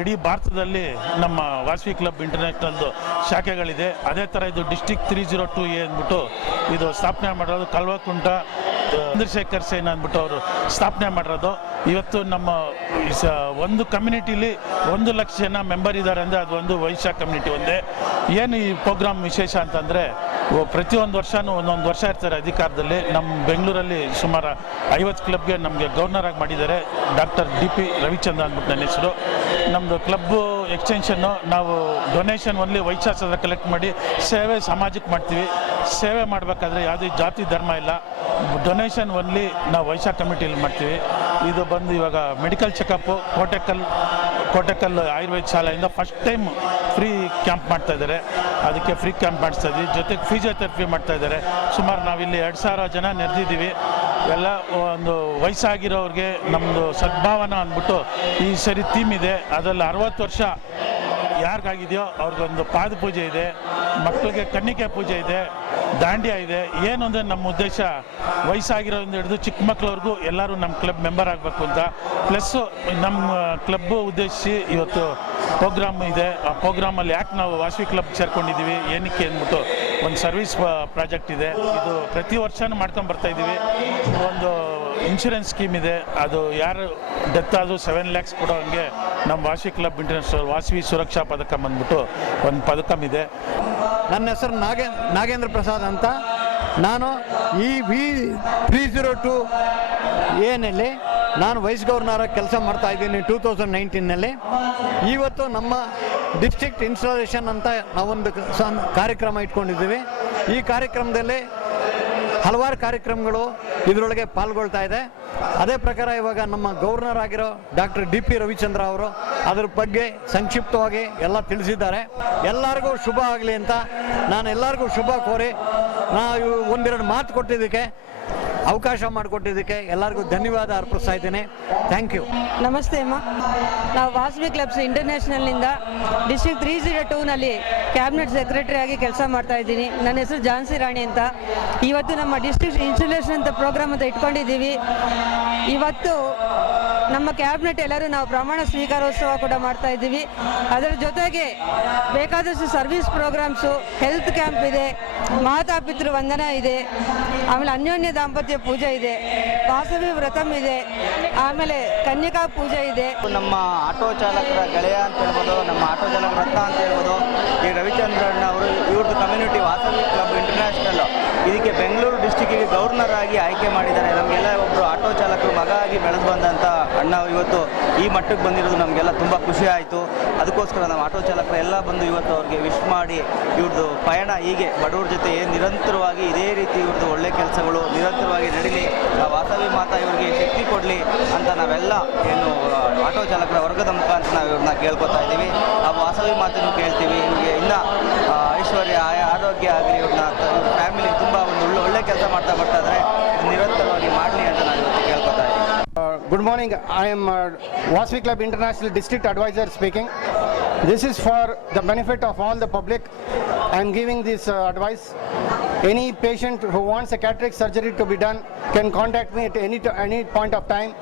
ಇಡೀ ಭಾರತದಲ್ಲಿ ನಮ್ಮ ವಾಸವಿ ಕ್ಲಬ್ ಇಂಟರ್ನ್ಯಾಷನಲ್ದು ಶಾಖೆಗಳಿದೆ. ಅದೇ ಥರ ಇದು district three zero two A ಅಂದ್ಬಿಟ್ಟು ಇದು ಸ್ಥಾಪನೆ ಮಾಡಿರೋದು. ಕಲ್ವಕುಂಟ ಚಂದ್ರಶೇಖರ್ ಸೇನ್ ಅಂದ್ಬಿಟ್ಟು ಅವರು ಸ್ಥಾಪನೆ ಮಾಡಿರೋದು. ಇವತ್ತು ನಮ್ಮ ಒಂದು ಕಮ್ಯುನಿಟಿಲಿ ಒಂದು ಲಕ್ಷ ಜನ ಮೆಂಬರ್ ಇದ್ದಾರೆ ಅಂದರೆ ಅದು ಒಂದು ವೈಶ್ಯ ಕಮ್ಯುನಿಟಿ ಒಂದೇ. ಏನು ಈ ಪ್ರೋಗ್ರಾಮ್ ವಿಶೇಷ ಅಂತಂದರೆ ಪ್ರತಿಯೊಂದು ವರ್ಷನೂ ಒಂದೊಂದು ವರ್ಷ ಇರ್ತಾರೆ ಅಧಿಕಾರದಲ್ಲಿ. ನಮ್ಮ ಬೆಂಗಳೂರಲ್ಲಿ ಸುಮಾರು ಐವತ್ತು ಕ್ಲಬ್ಗೆ ನಮಗೆ ಗವರ್ನರ್ ಆಗಿ ಮಾಡಿದ್ದಾರೆ. ಡಾಕ್ಟರ್ ಡಿ ಪಿ ರವಿಚಂದ್ರ ಅಂದ್ಬಿಟ್ಟು ನನ್ನ ಹೆಸರು. ನಮ್ಮದು ಕ್ಲಬ್ಬು ಎಕ್ಸ್ಟೆನ್ಷನ್ನು ನಾವು ಡೊನೇಷನ್ ಒನ್ಲಿ ವೈಚಾಸದ ಕಲೆಕ್ಟ್ ಮಾಡಿ ಸೇವೆ ಸಮಾಜಕ್ಕೆ ಮಾಡ್ತೀವಿ. ಸೇವೆ ಮಾಡಬೇಕಾದ್ರೆ ಯಾವುದೇ ಜಾತಿ ಧರ್ಮ ಇಲ್ಲ. ಡೊನೇಷನ್ ಓನ್ಲಿ ನಾವು ವೈಶಾ ಕಮಿಟಿಯಲ್ಲಿ ಮಾಡ್ತೀವಿ. ಇದು ಬಂದು ಇವಾಗ ಮೆಡಿಕಲ್ ಚೆಕಪ್ಪು ಕೋಟೆಕಲ್ ಕೋಟೆಕಲ್ ಆಯುರ್ವೇದ ಶಾಲೆಯಿಂದ ಫಸ್ಟ್ ಟೈಮ್ ಫ್ರೀ ಕ್ಯಾಂಪ್ ಮಾಡ್ತಾ ಇದ್ದಾರೆ. ಅದಕ್ಕೆ ಫ್ರೀ ಕ್ಯಾಂಪ್ ಮಾಡಿಸ್ತಾ ಇದ್ವಿ ಜೊತೆಗೆ ಫಿಸಿಯೋಥೆರಪಿ ಮಾಡ್ತಾ ಇದ್ದಾರೆ. ಸುಮಾರು ನಾವಿಲ್ಲಿ ಎರಡು ಸಾವಿರ ಜನ ನೆರೆದಿದ್ದೀವಿ. ಎಲ್ಲ ಒಂದು ವಯಸ್ಸಾಗಿರೋರಿಗೆ ನಮ್ಮದು ಸದ್ಭಾವನ ಅಂದ್ಬಿಟ್ಟು ಈ ಸರಿ ಥೀಮ್ ಇದೆ. ಅದರಲ್ಲಿ ಅರವತ್ತು ವರ್ಷ ಯಾರಿಗಾಗಿದೆಯೋ ಅವ್ರಿಗೊಂದು ಪಾದ ಪೂಜೆ ಇದೆ, ಮಕ್ಕಳಿಗೆ ಕನ್ನಿಕೆ ಪೂಜೆ ಇದೆ, ದಾಂಡ್ಯ ಇದೆ. ಏನು ಅಂದರೆ ನಮ್ಮ ಉದ್ದೇಶ ವಯಸ್ಸಾಗಿರೋದ್ರಿಂದ ಹಿಡಿದು ಚಿಕ್ಕ ಮಕ್ಕಳವ್ರಿಗೂ ಎಲ್ಲರೂ ನಮ್ಮ ಕ್ಲಬ್ ಮೆಂಬರ್ ಆಗಬೇಕು ಅಂತ. ಪ್ಲಸ್ಸು ನಮ್ಮ ಕ್ಲಬ್ ಉದ್ದೇಶಿಸಿ ಇವತ್ತು ಪ್ರೋಗ್ರಾಮ್ ಇದೆ. ಆ ಪ್ರೋಗ್ರಾಮಲ್ಲಿ ಯಾಕೆ ನಾವು ವಾಸವಿ ಕ್ಲಬ್ ಸೇರ್ಕೊಂಡಿದ್ದೀವಿ? ಏನಕ್ಕೆ ಅಂದ್ಬಿಟ್ಟು ಒಂದು ಸರ್ವಿಸ್ ಪ್ರಾಜೆಕ್ಟ್ ಇದೆ. ಇದು ಪ್ರತಿ ವರ್ಷನೂ ಮಾಡ್ಕೊಂಡು ಬರ್ತಾ ಇದ್ದೀವಿ. ಒಂದು ಇನ್ಶೂರೆನ್ಸ್ ಸ್ಕೀಮ್ ಇದೆ. ಅದು ಯಾರು ಡೆತ್ ಆದರೂ ಸೆವೆನ್ ಲ್ಯಾಕ್ಸ್ ಕೊಡೋ ಹಂಗೆ ನಮ್ಮ ವಾಸಿ ಕ್ಲಬ್ ಇಂಟರ್ನ್ಯಾಷನಲ್ ವಾಸವಿ ಸುರಕ್ಷಾ ಪದಕ ಬಂದ್ಬಿಟ್ಟು ಒಂದು ಪದಕಂ ಇದೆ. ನನ್ನ ಹೆಸರು ನಾಗೇ, ನಾಗೇಂದ್ರ ಪ್ರಸಾದ್ ಅಂತ. ನಾನು ಈ ವಿ ತ್ರೀ ಜೀರೋ ಟು ಎನಲ್ಲಿ ನಾನು ವೈಸ್ ಗವರ್ನರ್ ಕೆಲಸ ಮಾಡ್ತಾ ಇದ್ದೀನಿ ಟೂ ತೌಸಂಡ್ ನೈನ್ಟೀನಲ್ಲಿ ಇವತ್ತು ನಮ್ಮ ಡಿಸ್ಟ್ರಿಕ್ಟ್ ಇನ್ಸ್ಟಾಲೇಷನ್ ಅಂತ ನಾವೊಂದು ಕಾರ್ಯಕ್ರಮ ಇಟ್ಕೊಂಡಿದ್ದೀವಿ. ಈ ಕಾರ್ಯಕ್ರಮದಲ್ಲಿ ಹಲವಾರು ಕಾರ್ಯಕ್ರಮಗಳು ಇದರೊಳಗೆ ಪಾಲ್ಗೊಳ್ತಾ ಇದೆ. ಅದೇ ಪ್ರಕಾರ ಇವಾಗ ನಮ್ಮ ಗವರ್ನರ್ ಆಗಿರೋ ಡಾಕ್ಟರ್ ಡಿ ಪಿ ರವಿಚಂದ್ರ ಅವರು ಅದರ ಬಗ್ಗೆ ಸಂಕ್ಷಿಪ್ತವಾಗಿ ಎಲ್ಲ ತಿಳಿಸಿದ್ದಾರೆ. ಎಲ್ಲರಿಗೂ ಶುಭ ಆಗಲಿ ಅಂತ ನಾನು ಎಲ್ಲರಿಗೂ ಶುಭ ಕೋರಿ ನಾವು ಒಂದೆರಡು ಮಾತು ಕೊಟ್ಟಿದ್ದಕ್ಕೆ ಅವಕಾಶ ಮಾಡಿಕೊಟ್ಟಿದ್ದಕ್ಕೆ ಎಲ್ಲರಿಗೂ ಧನ್ಯವಾದ ಅರ್ಪಿಸ್ತಾ ಇದ್ದೇನೆ. ಥ್ಯಾಂಕ್ ಯು ನಮಸ್ತೆ, ಅಮ್ಮ. ನಾವು ವಾಸವಿ ಕ್ಲಬ್ಸ್ ಇಂಟರ್ನ್ಯಾಷನಲ್ನಿಂದ ಡಿಸ್ಟ್ರಿಕ್ಟ್ ತ್ರೀ ಜೀರೋ ಟೂನಲ್ಲಿ ಕ್ಯಾಬಿನೆಟ್ ಸೆಕ್ರೆಟರಿ ಆಗಿ ಕೆಲಸ ಮಾಡ್ತಾ ಇದ್ದೀನಿ. ನನ್ನ ಹೆಸರು ಝಾನ್ಸಿ ರಾಣಿ ಅಂತ. ಇವತ್ತು ನಮ್ಮ ಡಿಸ್ಟ್ರಿಕ್ಟ್ ಇನ್ಸ್ಟಾಲೇಷನ್ ಅಂತ ಪ್ರೋಗ್ರಾಮ್ ಅಂತ ಇಟ್ಕೊಂಡಿದ್ದೀವಿ. ಇವತ್ತು ನಮ್ಮ ಕ್ಯಾಬಿನೆಟ್ ಎಲ್ಲರೂ ನಾವು ಪ್ರಮಾಣ ಸ್ವೀಕಾರೋತ್ಸವ ಕೂಡ ಮಾಡ್ತಾ ಇದ್ದೀವಿ. ಅದರ ಜೊತೆಗೆ ಬೇಕಾದಷ್ಟು ಸರ್ವಿಸ್ ಪ್ರೋಗ್ರಾಮ್ಸು, ಹೆಲ್ತ್ ಕ್ಯಾಂಪ್ ಇದೆ ಮಾತಾಪಿತೃ ವಂದನ ಇದೆ, ಆಮೇಲೆ ಅನ್ಯೋನ್ಯ ದಾಂಪತ್ಯ ಪೂಜೆ ಇದೆ, ವಾಸವಿ ವ್ರತಂ ಇದೆ, ಆಮೇಲೆ ಕನ್ಯಕಾ ಪೂಜೆ ಇದೆ. ನಮ್ಮ ಆಟೋ ಚಾಲಕರ ಗೆಳೆಯ ಅಂತ ಹೇಳ್ಬೋದು, ನಮ್ಮ ಆಟೋ ಚಾಲಕ ರತ್ನ ಅಂತ ಹೇಳ್ಬೋದು, ಈ ರವಿಚಂದ್ರಣ್ಣ ಅವರು, ಇವ್ರದ್ದು ಕಮ್ಯುನಿಟಿ ವಾಸವಿ ಕ್ಲಬ್ ಇಂಟರ್ನ್ಯಾಷನಲ್ ಇದಕ್ಕೆ ಬೆಂಗಳೂರು ಡಿಸ್ಟಿಕ್ಕಿಗೆ ಗವರ್ನರ್ ಆಗಿ ಆಯ್ಕೆ ಮಾಡಿದ್ದಾರೆ. ನಮಗೆಲ್ಲ ಒಬ್ಬರು ಆಟೋ ಚಾಲಕರು ಮಗ ಆಗಿ ಬೆಳೆದು ಬಂದಂಥ ಅಣ್ಣ ಇವತ್ತು ಈ ಮಟ್ಟಕ್ಕೆ ಬಂದಿರೋದು ನಮಗೆಲ್ಲ ತುಂಬ ಖುಷಿ ಆಯಿತು. ಅದಕ್ಕೋಸ್ಕರ ನಮ್ಮ ಆಟೋ ಚಾಲಕರು ಎಲ್ಲ ಬಂದು ಇವತ್ತು ಅವ್ರಿಗೆ ವಿಶ್ ಮಾಡಿ ಇವ್ರದ್ದು ಪಯಣ ಹೀಗೆ ಬಡವ್ರ ಜೊತೆ ನಿರಂತರವಾಗಿ ಇದೇ ರೀತಿ ಇವ್ರದ್ದು ಒಳ್ಳೆ ಕೆಲಸಗಳು, ನಿರಂತರವಾಗಿ ನಡೀಲಿ ವಾಸವಿ ಮಾತಾ ಇವರಿಗೆ ಶಕ್ತಿ ಕೊಡಲಿ ಅಂತ ನಾವೆಲ್ಲ ಏನು ಆಟೋ ಚಾಲಕರ ವರ್ಗದ ಮುಖಾಂತರ ನಾವು ಇವ್ರನ್ನ ಕೇಳ್ಕೊತಾ ಇದ್ದೀವಿ. ಆ ವಾಸವಿ ಮಾತನ್ನು ಕೇಳ್ತೀವಿ. ಇವ್ರಿಗೆ ಇನ್ನೂ ಐಶ್ವರ್ಯ, ಆಯ- Good morning. I am uh, Wasvi Club International District Advisor speaking. This is for the benefit of all the public. I am giving this uh, advice. Any patient who wants a cataract surgery to be done can contact me at any, any point of time.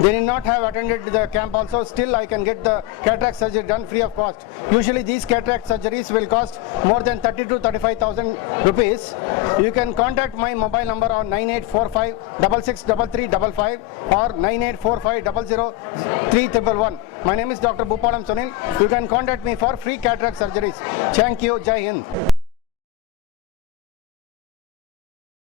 They need not have attended the camp also. Still, I can get the cataract surgery done free of cost. Usually, these cataract surgeries will cost more than 30 to 35,000 rupees. You can contact my mobile number on 9845 663355 or 9845 003111. My name is Dr. Bhupalam Sunil. You can contact me for free cataract surgeries. Thank you. Jai Hind.